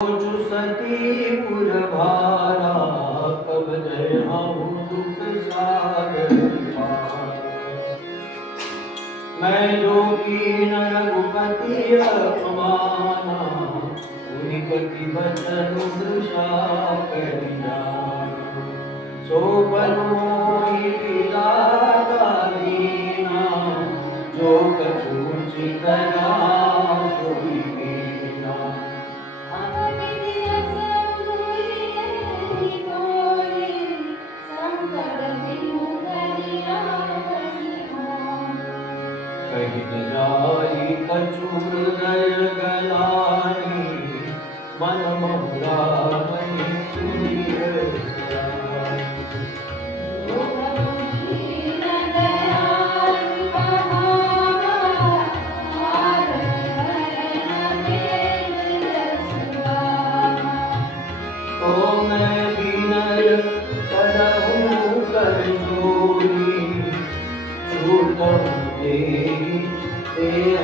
जो सती भारा कब जयाऊं दुख सागर पार। मैं जो कीन रघुपति अपमाना उनिपति बचन दृशा कर जाना। सो बन मोहि विधाता दीना जो कछु उचित सोई कीना। कहीं न जाई कछु हृदय गलानी मन महुरा मही सुनिए सराय। तो मैं विनय करहूँ कर जोरी छूटहूँ तेरी तेह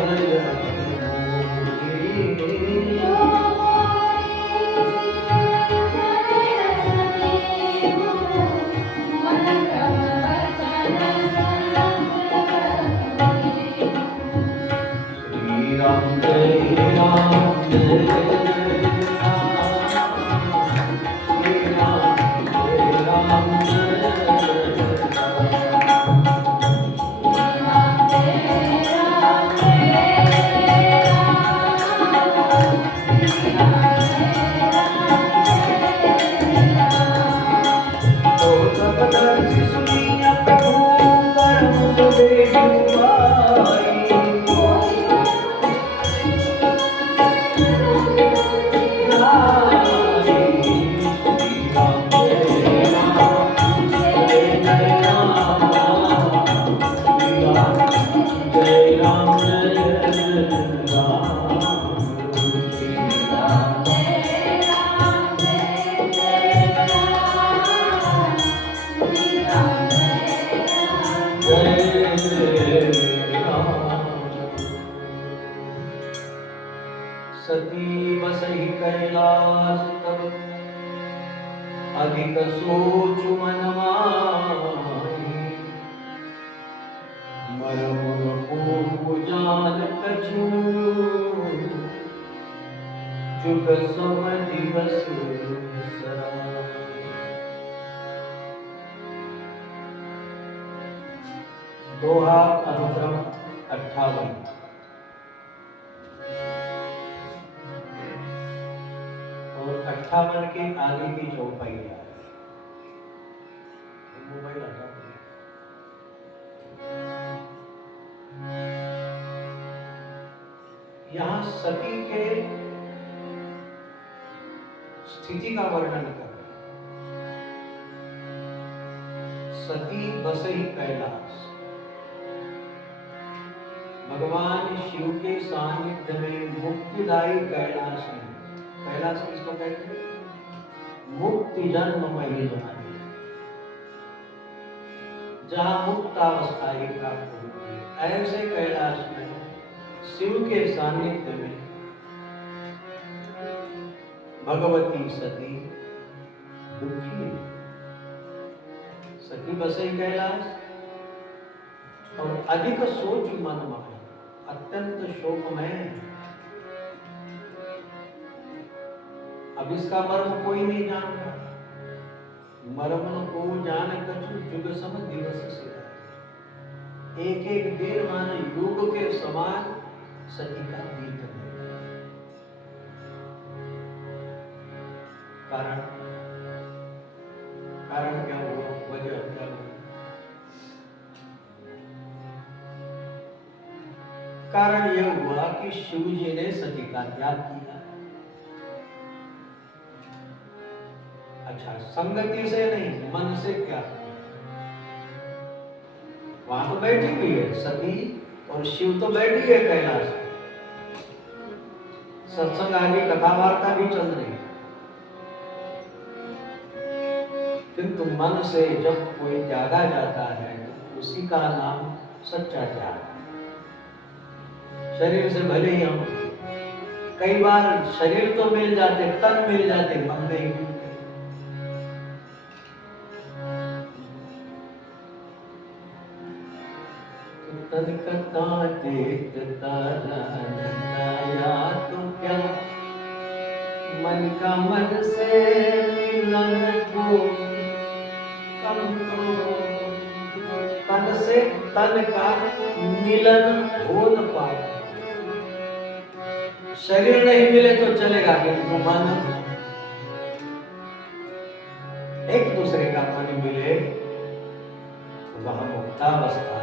श्री राम जय राम जय जय राम। श्री राम जय राम जय सती बसहि कैलास तब अधिक सोचु मन माहि। मरमुर को जान कछु जुग सम दिवस सराय। दोहा अनुक्रम 58 और 58 के आगे की चौपाइयां। मोबाइल हटा दो। यहाँ सती के स्थिति का वर्णन कर रहे हैं। सती बसहि कैलास, भगवान शिव के सानिध्य में मुक्तिदायी कैलाश में। कैलाश किसको कहते हैं? मुक्ति जन्ममयी जहानी, जहां मुक्त अवस्था ही प्राप्त होती है। ऐसे कैलाश में शिव के सानिध्य में भगवती सती दुखी। सती बसे कैलाश और अधिक सोच मन माहे, अत्यंत शोकमय। अब इसका मर्म कोई नहीं जान रहा। मर्म को जान कछु जुग सम दिवस सिराय। एक एक दिन माने युग के समान सती का बीत गया। कारण क्या हुआ? वजह क्या हुआ? कारण यह हुआ कि शिव जी ने सती का त्याग किया। अच्छा, संगति से नहीं, मन से क्या किया? वहां तो बैठी हुई है सती और शिव तो बैठी है कैलाश में। सत्संग आदि कथा वार्ता भी चल रही है, किंतु मन से जब कोई त्यागा जाता है तो उसी का नाम सच्चा त्याग है। शरीर से भले ही हम कई बार शरीर तो मिल जाते, तन मिल जाते, मन नहीं मिलते। तन कथा देत तारा नंदाया तो क्या, मन का मन से मिलन को कम तो, तन से तन का मिलन हो न पाए। शरीर नहीं मिले तो चलेगा, किंतु मन, एक दूसरे का मन मिले, वह मुक्तावस्था,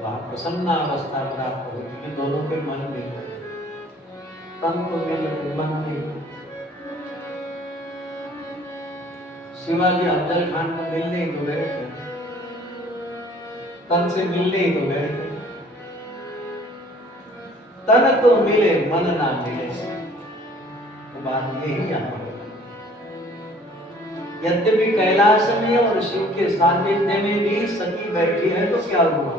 वह प्रसन्नावस्था प्राप्त होगी कि दोनों के मन मिल रहे, तन तो मिल रहे, मन नहीं मिल। शिवाजी अफजल खान को मिलने ही तो गए थे, तन से मिलने ही तो गए थे। तन तो मिले, मन ना मिले, तो बात यही यहाँ पर। यद्यपि कैलाश में और शिव के सानिध्य में भी सती बैठी है तो क्या हुआ,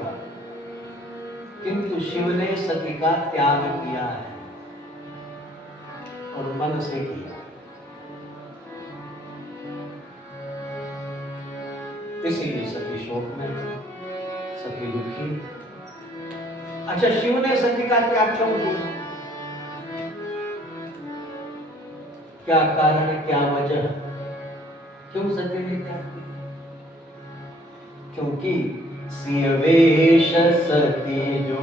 किंतु शिव ने सती का त्याग किया है और मन से किया, इसीलिए सती शोक में, सती दुखी। अच्छा, शिव ने सती का त्याग क्यों किया, क्या कारण, क्या वजह, क्यों सती ने त्याग किया? क्योंकि सियवेश सती जो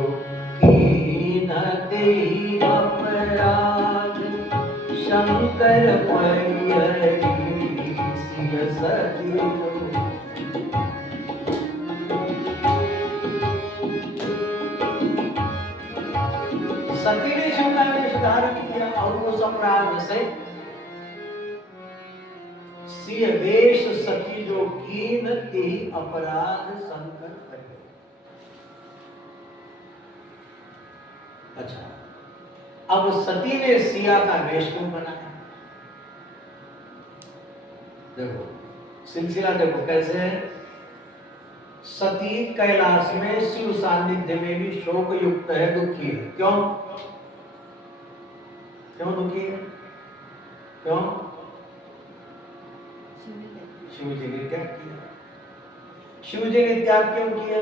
कीन तेहि अपराध, शंकर परिहरि सिय सती जो। सती ने शिव का वेश धारण किया और उस अपराध से सिय वेश सती जो कीन तेहि अपराध शंकर परिहरि। अच्छा, अब सती ने सिया का वेश क्यों बनाया? देखो सिलसिला, देखो कैसे है। सती कैलाश में शिव सानिध्य में भी शोक युक्त है, दुखी है। क्यों क्यों दुखी है? क्यों? शिव जी ने त्याग किया। शिव जी ने त्याग क्यों किया?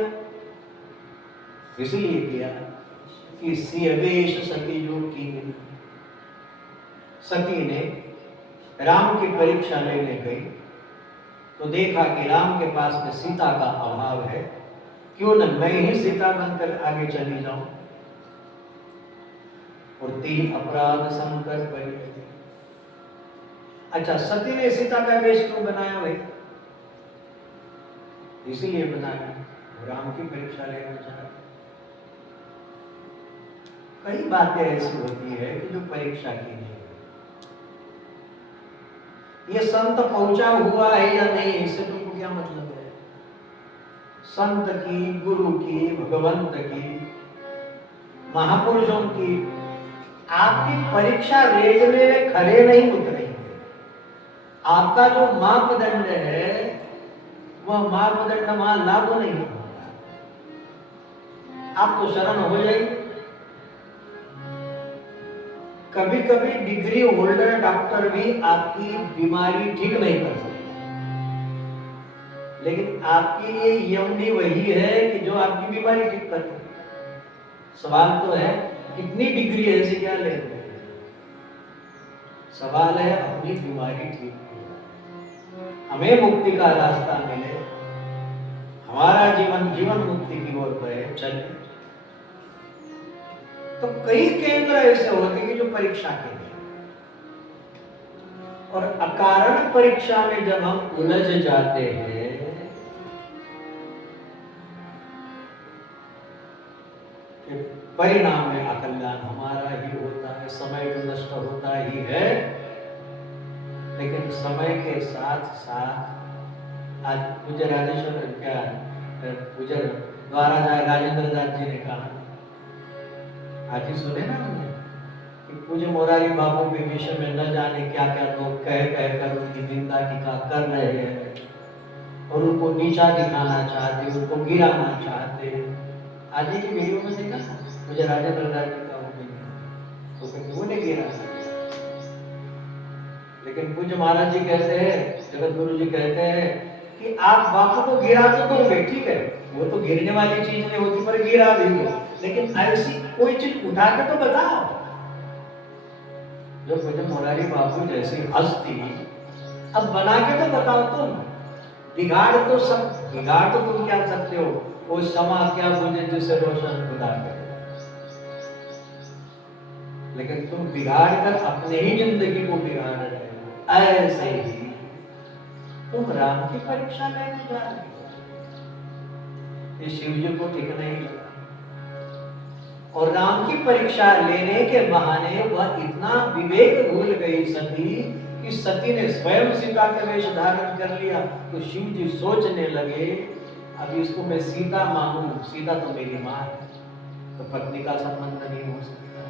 इसलिए किया कि सियवेश सती जो कीन, सती ने राम की परीक्षा लेने गई तो देखा कि राम के पास में सीता का अभाव है, क्यों न मैं ही सीता बनकर आगे चली जाऊं, और तेहि अपराध शंकर परिहरि। अच्छा, सती ने सीता का वेश क्यों बनाया भाई? इसलिए बनाया राम की परीक्षा लेना चाहा। कई बातें ऐसी होती है कि जो परीक्षा की नहीं, ये संत पहुंचा हुआ है या नहीं, इससे तुमको क्या मतलब है? संत की, गुरु की, भगवंत की, महापुरुषों की आपकी परीक्षा रेजमे में खड़े नहीं उतरेंगे। आपका जो मापदंड है वह मापदंड वहां लागू नहीं होगा। आप तो शरण हो जाइए। कभी कभी डिग्री होल्डर डॉक्टर भी आपकी बीमारी ठीक नहीं कर सकते, लेकिन आपके लिए एमडी वही है कि जो आपकी बीमारी ठीक कर दे। सवाल तो है कितनी डिग्री है, ऐसे क्या लेंगे? सवाल है अपनी बीमारी ठीक हो, हमें मुक्ति का रास्ता मिले, हमारा जीवन मुक्ति की ओर बढ़े, चले। तो कई केंद्र ऐसे होते हैं जो परीक्षा के लिए, और अकारण परीक्षा में जब हम उलझ जाते हैं परिणाम में अकल्याण हमारा ही होता है, समय तो नष्ट होता ही है। लेकिन समय के साथ साथ आज पूज्य राजेश्वर क्या पूज्य द्वारा जाए राजेंद्र दास जी ने कहा, आज ही सुने ना हमने कि पूज्य मोरारी बाबू के विषय में न जाने क्या क्या लोग कह कर उनकी निंदा टीका कर रहे हैं और उनको नीचा दिखाना चाहते, उनको गिराना चाहते। आज ही की वीडियो में देखा मुझे राजेंद्र दास जी का ओपिनियन, तो कहीं वो नहीं गिरा। लेकिन पूज्य महाराज जी कहते हैं, जगत गुरु जी कहते हैं कि आप बापू को गिरा तो दोगे, ठीक है, वो तो गिरने वाली चीज नहीं होती, पर गिरा भी दो, लेकिन ऐसी कोई चीज उठा के तो बताओ। जो पूज्य मुरारी बापू जैसी हस्ती, अब बना के तो बताओ तुम। बिगाड़ तो तुम क्या सकते हो, वो समा क्या बुझे जिसे रोशन खुदा करे, लेकिन तुम बिगाड़ कर अपने ही जिंदगी को बिगाड़ रहे हो। ऐसे ही तुम राम की परीक्षा लेने जा रहे हो। ये शिव जी को ठीक नहीं लगा, और राम की परीक्षा लेने के बहाने वह इतना विवेक भूल गई सती कि सती ने स्वयं सीता का वेश धारण कर लिया। तो शिव जी सोचने लगे, अब इसको मैं सीता मानूं, सीता तो मेरी मां है, तो पत्नी का संबंध नहीं हो सकता।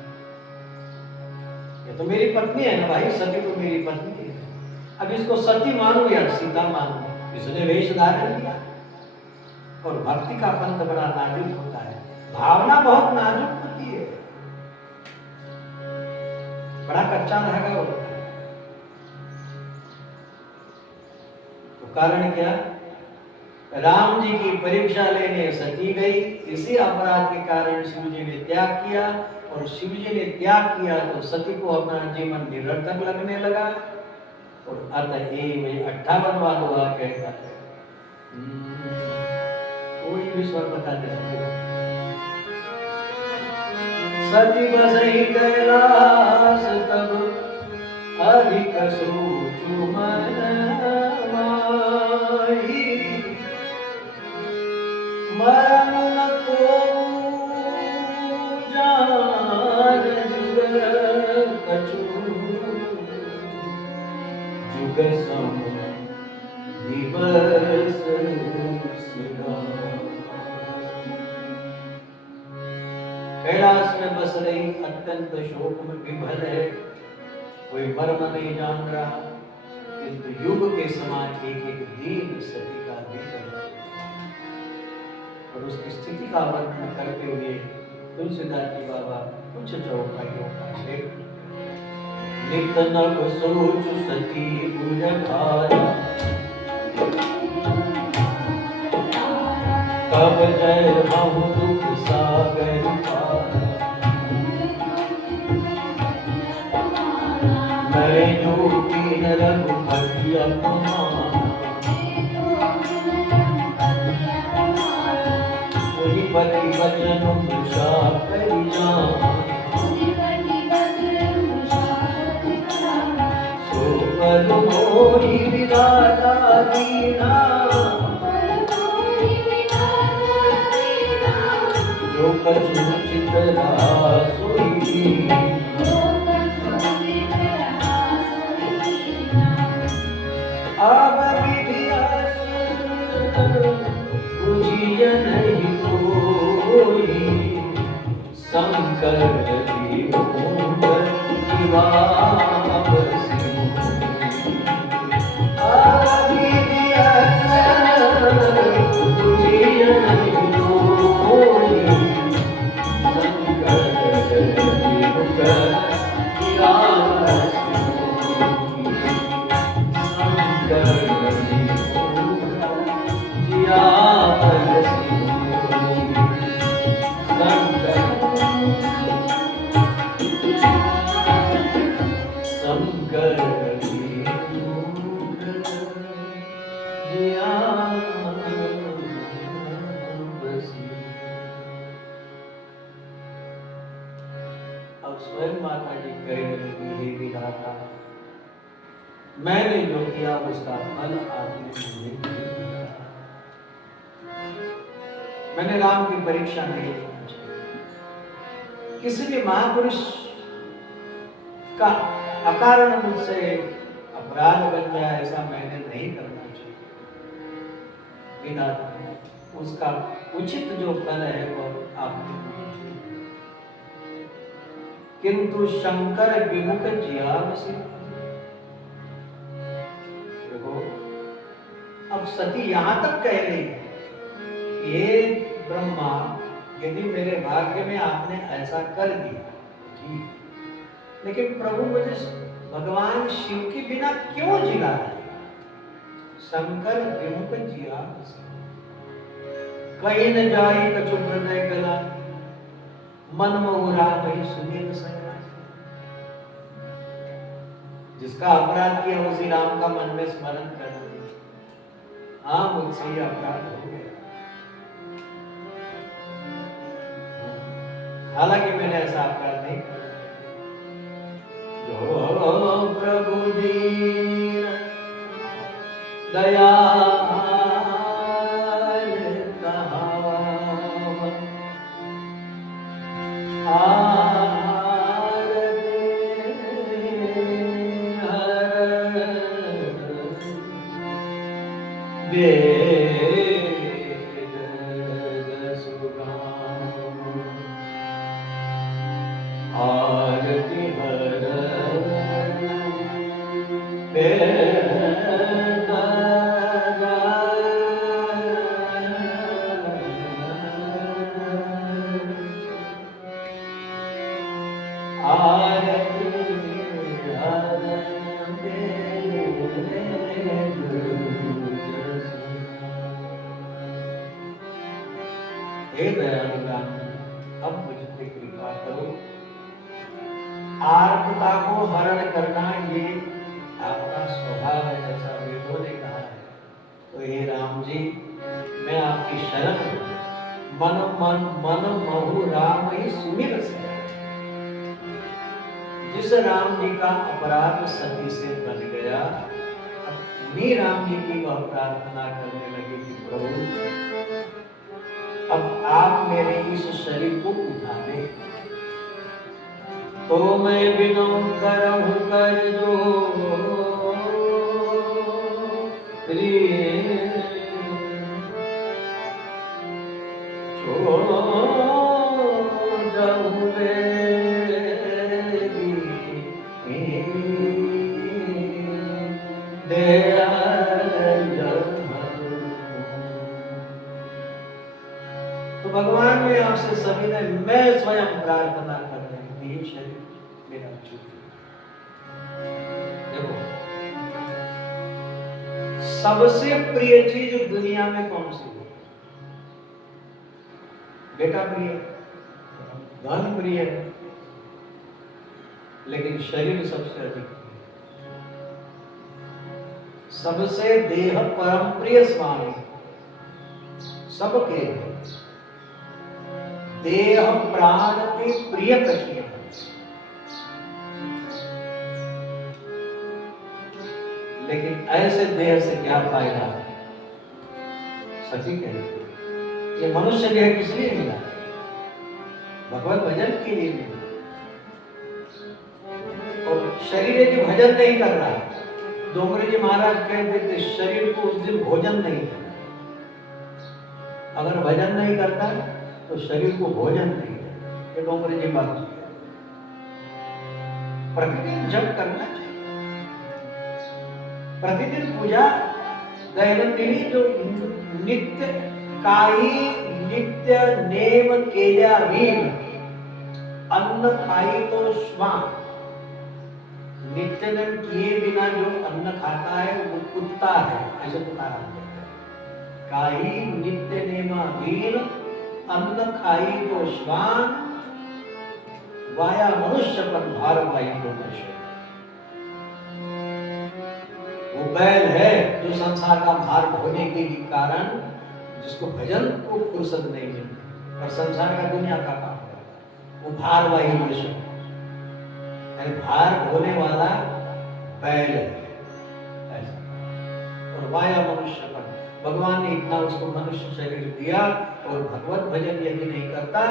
ये तो मेरी पत्नी है ना भाई, सती तो मेरी पत्नी है। अब इसको सती मानूं या सीता मानूं। इसने वेश धारण किया। और भक्ति का पंथ बड़ा नाजुक होता है, भावना बहुत नाजुक होती है, बड़ा कच्चा धागा होता है। तो कारण क्या, राम जी की परीक्षा लेने सती गई, इसी अपराध के कारण शिव जी ने त्याग किया, और शिव जी ने त्याग किया तो सती को अपना जीवन निरर्थक लगने लगा। और अतएव 58वां दोहा कहता है, कोई भी स्वर बता दे, सती बसई कैलाश तब अधिक सोचु मन माही, मरम न को जान जुग कछु, जुग सम दिवस सिरा। कैलाश में बस रही अत्यंत शोक में विभल है, कोई मर्म नहीं जान रहा, किंतु युग के समान एक एक दीन सती का बीत रहा। और उसकी स्थिति का वर्णन करते हुए तुलसीदास जी बाबा कुछ चौपाइयों का लेख, नित नभ सोच सती बुझाया, कब जय हम दुख सागर पार, मैं जो तीन रघुपति अपमान, पति वचन मुषा परिजान, सो पद मोहि विधाता दीना, जो कछु चित रहा सोई दीना। अब विधि बुझिय नहीं कोई, शंकर स्वयं माता जी कहने लगी, हे विधाता, मैंने जो किया उसका फल आपने मुझे नहीं दिया। मैंने राम की परीक्षा नहीं लेना चाहिए। किसी भी महापुरुष का अकारण मुझसे अपराध बन जाए, ऐसा मैंने नहीं करना चाहिए। विधाता, उसका उचित जो फल है वह आपने मुझे दिया। किंतु शंकर विमुख जियाव से, देखो अब सती यहां तक कह रही है, ये ब्रह्मा, यदि मेरे भाग्य में आपने ऐसा कर दिया ठीक, लेकिन प्रभु मुझे भगवान शिव के बिना क्यों जिला है? शंकर विमुख जिया कहीं न जाए कछु हृदय गला, मन मोहरा वही सुनील सया। जिसका अपराध किया उसी राम का मन में स्मरण कर दिया, हाँ मुझसे ही अपराध हो गया। हालांकि मैंने ऐसा अपराध नहीं किया। जो प्रभु दीन दयाल हे दयालु राम, अब मुझ पे कृपा करो। आर्तता को हरण करना ये आपका स्वभाव है, जैसा वेदों ने कहा है। तो हे राम जी, मैं आपकी शरण हूं। मन महु राम ही सुमिर से। जिस राम जी का अपराध सती से बन गया, उन्हीं राम जी की वह प्रार्थना करने लगे कि प्रभु अब आप मेरे इस शरीर को उठा ले, तो मैं बिनो करहूं कर जो भगवान ने आपसे सभी ने मैं स्वयं प्रार्थना कर रहे हैं कि ये शरीर मेरा छूट। देखो, सबसे प्रिय चीज दुनिया में कौन सी है? बेटा प्रिय, धन प्रिय है, लेकिन शरीर सबसे अधिक प्रिय। सबसे देह परम प्रिय स्वामी सबके देह प्राण के प्रिय कछुआ। लेकिन ऐसे देह से क्या फायदा है? सती कहते ये मनुष्य देह किस लिए मिला? भगवत भजन के लिए मिला। और शरीर यदि भजन नहीं कर रहा, डोंगरी जी महाराज कहते थे शरीर को उस दिन भोजन नहीं करना। अगर भजन नहीं करता तो शरीर को भोजन नहीं है। ये डोंगरी जी बात है। प्रतिदिन जप करना चाहिए, प्रतिदिन पूजा, दैनंदिनी जो नित्य काही नित्य नेम केल्या वीण, अन्न खाई तो श्वान। नित्य नेम किए बिना जो अन्न खाता है वो कुत्ता है, ऐसे तुकाराम कहते हैं। काही नित्य नेम वीण, अन्न खाई तो श्वान, वाया मनुष्य पर भार भाई तो पशु। वो बैल है जो संसार का भार ढोने के कारण जिसको भजन को फुर्सत नहीं मिलती और संसार का दुनिया का काम करता है, वो भार वाही मनुष्य, भार ढोने वाला बैल है ऐसा। और वाया मनुष्य पर भगवान ने इतना उसको मनुष्य शरीर दिया और भगवत भजन यदि नहीं करता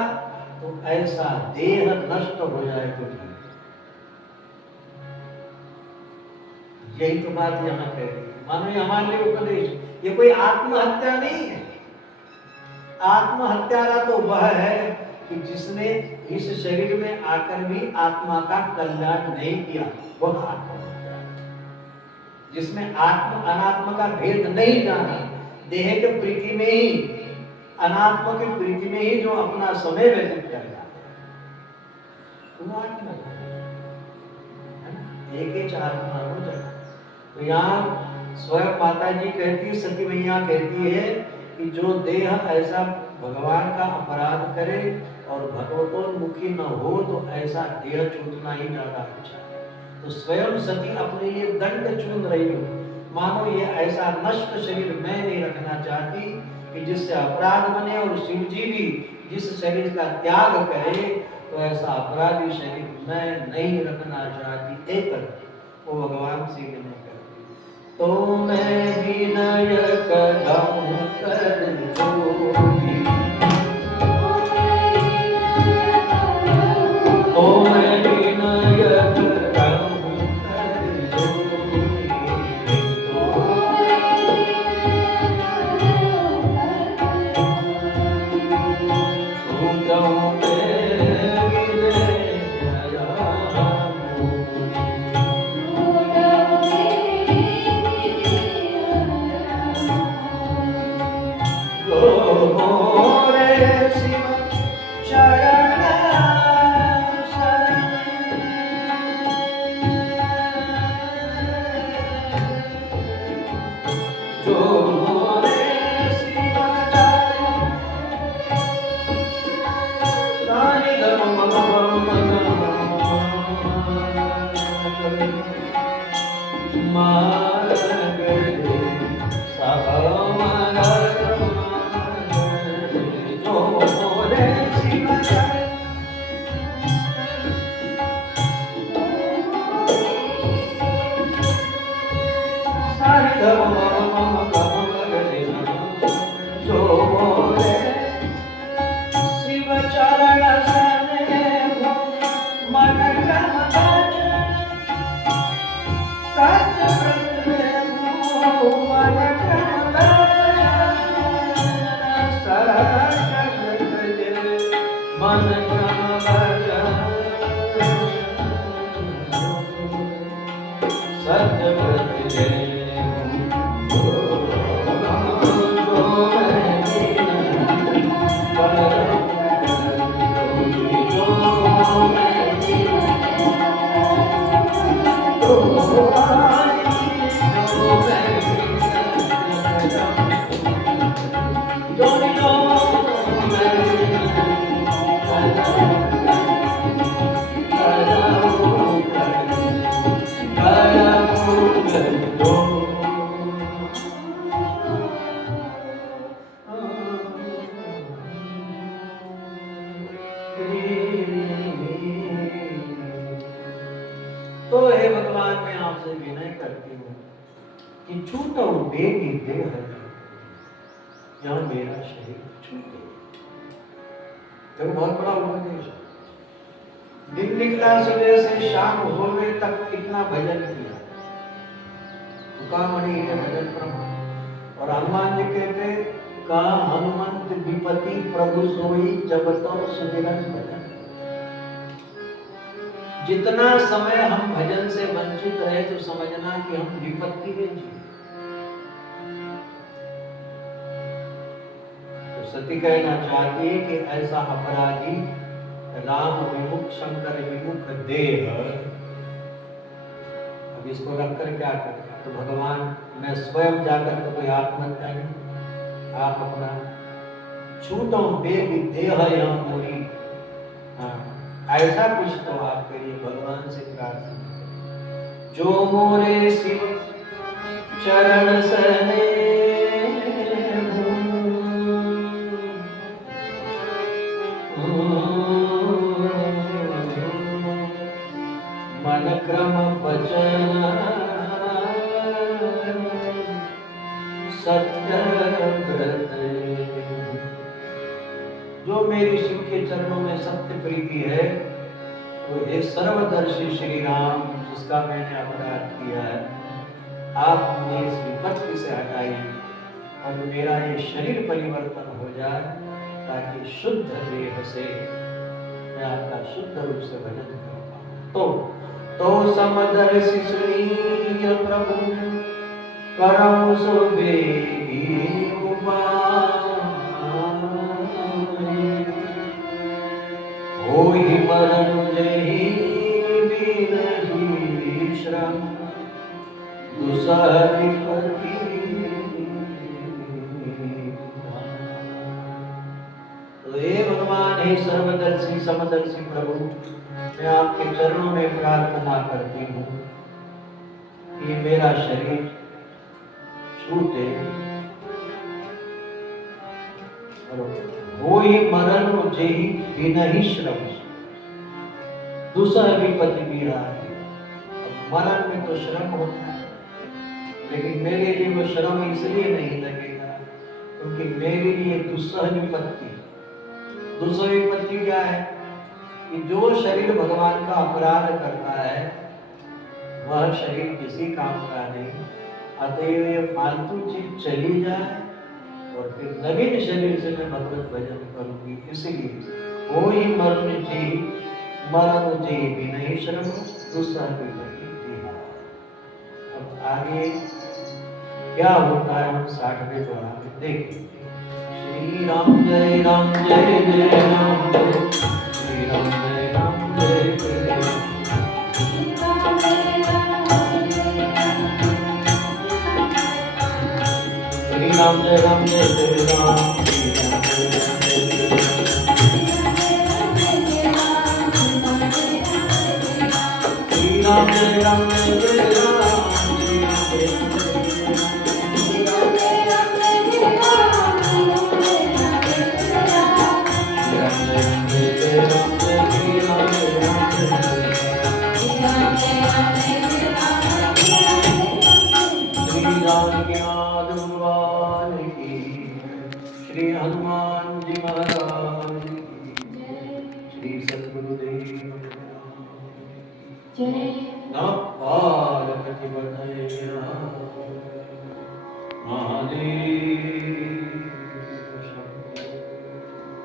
तो ऐसा देह नष्ट हो जाए तो ठीक। यही तो बात यहाँ कह रही है। मानो ये हमारे लिए उपदेश, ये कोई आत्महत्या नहीं है। आत्महत्यारा तो वह है कि जिसने इस शरीर में आकर भी आत्मा का कल्याण नहीं किया, वह आत्महत्या। जिसने आत्म अनात्म का भेद नहीं जाना, देह के प्रीति में ही, अनात्मा की प्रीति में ही जो अपना समय व्यतीत कर रहा है, वो आत्महत्या। एक ही आत्मा हो जाए। तो यहाँ स्वयं माता जी कहती, सती मैया कहती है कि जो देह ऐसा भगवान का अपराध करे और भगवतोन्मुखी न हो तो ऐसा देह छूटना ही ज्यादा अच्छा है। तो स्वयं सती अपने लिए दंड चुन रही हो, मानो ये ऐसा नष्ट शरीर मैं नहीं रखना चाहती कि जिससे अपराध बने, और शिव जी भी जिस शरीर का त्याग करे तो ऐसा अपराधी शरीर मैं नहीं रखना चाहती। एक वो भगवान से विनय करती, तो मैं विनय करऊं कर जोगी, तो मैं विनय करऊं कर जोगी, छूटऊं तो हे भगवान, मैं आपसे विनय करती हूँ कि छूटो बेगी देह, यहाँ मेरा शरीर छूटे। देखो बहुत बड़ा उपदेश है। दिन निकला सुबह से शाम होवे तक कितना भजन किया, तुकामणि के भजन प्रमाण। और हनुमान जी कहते का हनुमंत विपति प्रभु सोई जब तो सुमिरन भजन। जितना समय हम भजन से वंचित रहे तो समझना कि हम विपत्ति में जी। तो सती कहना चाहती है कि ऐसा अपराधी राम विमुख शंकर विमुख देह, अब इसको रखकर क्या करें? तो भगवान मैं स्वयं जाकर तो कोई आत्महत्या नहीं, आप अपना छूटो बेग देह यहाँ मोरी, हाँ ऐसा कुछ तो आप करिए, भगवान से प्रार्थना करिए। जो मोरे शिव चरण सने मन क्रम वचन सत्य व्रत, जो मेरी शिव के चरणों में सत्य प्रीति है, तो हे सर्वदर्शी श्री राम, जिसका मैंने अपराध किया है, आप मुझे इस विपत्ति से हटाइए और मेरा ये शरीर परिवर्तन हो जाए, ताकि शुद्ध देह से मैं आपका शुद्ध रूप से भजन कर पाऊं। तो समदर्शी सुनीय प्रभु करऊं सो बेगी उपाय, होई मरण जहि बिनहि श्रम दुसह विपत्ति। तो हे भगवान, हे सर्वदर्शी समदर्शी प्रभु, मैं आपके चरणों में प्रार्थना करती हूँ कि मेरा शरीर छूटे वो ही मरण जेहि बिनहि श्रम दूसरा विपत्ति भी रहा है। मरण में तो श्रम होता है, लेकिन मेरे लिए वो श्रम इसलिए नहीं लगेगा क्योंकि मेरे लिए दूसरा विपत्ति क्या है कि जो शरीर भगवान का अपराध करता है वह शरीर किसी काम का नहीं। अतएव ये फालतू चीज चली जाए और फिर नवीन शरीर से मैं भगवत भजन करूंगी। इसलिए वो ही मरण जी भी नहीं श्रम दूसरा विपत्ति। अब आगे क्या होता है हम 60वें दोहा में देखेंगे। श्री राम जय राम जय जय राम, श्री राम जय राम जय जय राम, श्री राम जय राम जय जय राम, श्री राम जय राम जय जय राम। श्री हनुमान जी महाराज की श्री सद्गुरुदेव नमः पार्वती पतये महादेव।